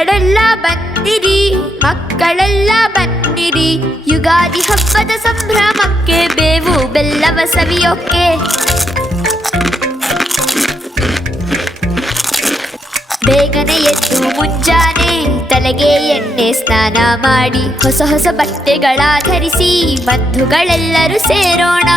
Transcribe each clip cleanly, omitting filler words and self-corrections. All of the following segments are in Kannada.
ಮಕ್ಕಳೆಲ್ಲ ಬಂದಿರಿ, ಮಕ್ಕಳೆಲ್ಲ ಬನ್ನಿರಿ, ಯುಗಾದಿ ಹಬ್ಬದ ಸಂಭ್ರಮಕ್ಕೆ ಬೇವು ಬೆಲ್ಲವ ಸವಿಯೋಕೆ. ಬೇಗನೆ ಎದ್ದು ಮುಂಜಾನೆ ತಲೆಗೆ ಎಣ್ಣೆ ಸ್ನಾನ ಮಾಡಿ ಹೊಸ ಹೊಸ ಬಟ್ಟೆಗಳ ಧರಿಸಿ ಬಂಧುಗಳೆಲ್ಲರೂ ಸೇರೋಣ.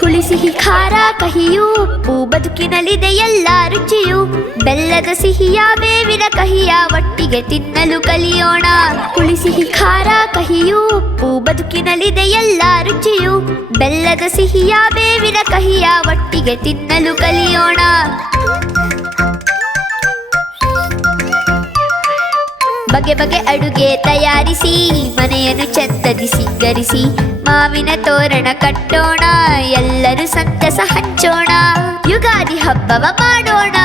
ಹುಳಿ ಸಿಹಿ ಖಾರ ಕಹಿಯು ಉಪ್ಪು ಬದುಕಿನಲ್ಲಿದೆ ಎಲ್ಲ ರುಚಿಯು. ಬೆಲ್ಲದ ಸಿಹಿಯ ಬೇವಿನ ಕಹಿಯ ಒಟ್ಟಿಗೆ ತಿನ್ನಲು ಕಲಿಯೋಣ. ಹುಳಿ ಸಿಹಿ ಖಾರ ಕಹಿಯು ಉಪ್ಪು ಬದುಕಿನಲ್ಲಿದೆ ಎಲ್ಲ ರುಚಿಯು. ಬೆಲ್ಲದ ಸಿಹಿಯ ಬೇವಿನ ಕಹಿಯ ಒಟ್ಟಿಗೆ ತಿನ್ನಲು ಕಲಿಯೋಣ. ಬಗೆ ಬಗೆ ಅಡುಗೆ ತಯಾರಿಸಿ ಮನೆಯನ್ನು ಚಂದದಿ ಸಿಂಗರಿಸಿ ಮಾವಿನ ತೋರಣ ಕಟ್ಟೋಣ. ಎಲ್ಲರೂ ಸಂತಸ ಹಂಚೋಣ, ಯುಗಾದಿ ಹಬ್ಬವ ಮಾಡೋಣ.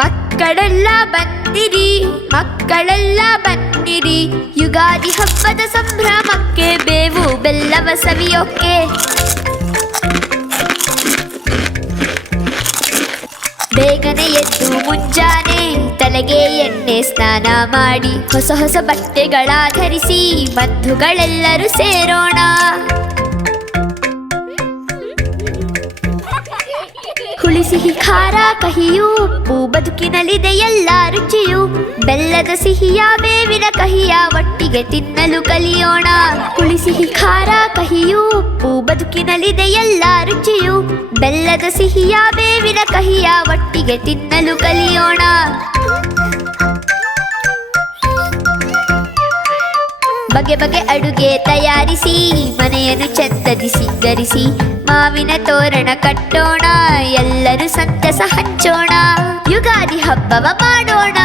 ಮಕ್ಕಳೆಲ್ಲ ಬಂದಿರಿ, ಮಕ್ಕಳೆಲ್ಲ ಬನ್ನಿರಿ, ಯುಗಾದಿ ಹಬ್ಬದ ಸಂಭ್ರಮಕ್ಕೆ ಬೇವು ಬೆಲ್ಲವ ಸವಿಯೋಕೆ. ಬೇಗನೆ ಎದ್ದು ಮುಂಜಾನೆ ತಲೆಗೆ ಎಣ್ಣೆ ಸ್ನಾನ ಮಾಡಿ ಹೊಸ ಹೊಸ ಬಟ್ಟೆಗಳ ಧರಿಸಿ ಬಂಧುಗಳೆಲ್ಲರೂ ಸೇರೋಣ. ಹುಳಿ ಸಿಹಿ ಖಾರ ಕಹಿಯು ಉಪ್ಪು ಬದುಕಿನಲ್ಲಿದೆ ಎಲ್ಲ ರುಚಿಯು. ಬೆಲ್ಲದ ಸಿಹಿಯ ಬೇವಿನ ಕಹಿಯ ಒಟ್ಟಿಗೆ ತಿನ್ನಲು ಕಲಿಯೋಣ. ಹುಳಿ ಸಿಹಿ ಖಾರ ಕಹಿಯು ಉಪ್ಪು ಬದುಕಿನಲ್ಲಿದೆ ಎಲ್ಲ ರುಚಿಯು. ಬೆಲ್ಲದ ಸಿಹಿಯ ಬೇವಿನ ಕಹಿಯ ಒಟ್ಟಿಗೆ ತಿನ್ನಲು ಕಲಿಯೋಣ. ಬಗೆ ಬಗೆ ಅಡುಗೆ ತಯಾರಿಸಿ ಮನೆಯನ್ನು ಚಂದದಿ ಸಿಂಗರಿಸಿ ಮಾವಿನ ತೋರಣ ಕಟ್ಟೋಣ. ಎಲ್ಲರೂ ಸಂತಸ ಹಂಚೋಣ, ಯುಗಾದಿ ಹಬ್ಬವ ಮಾಡೋಣ.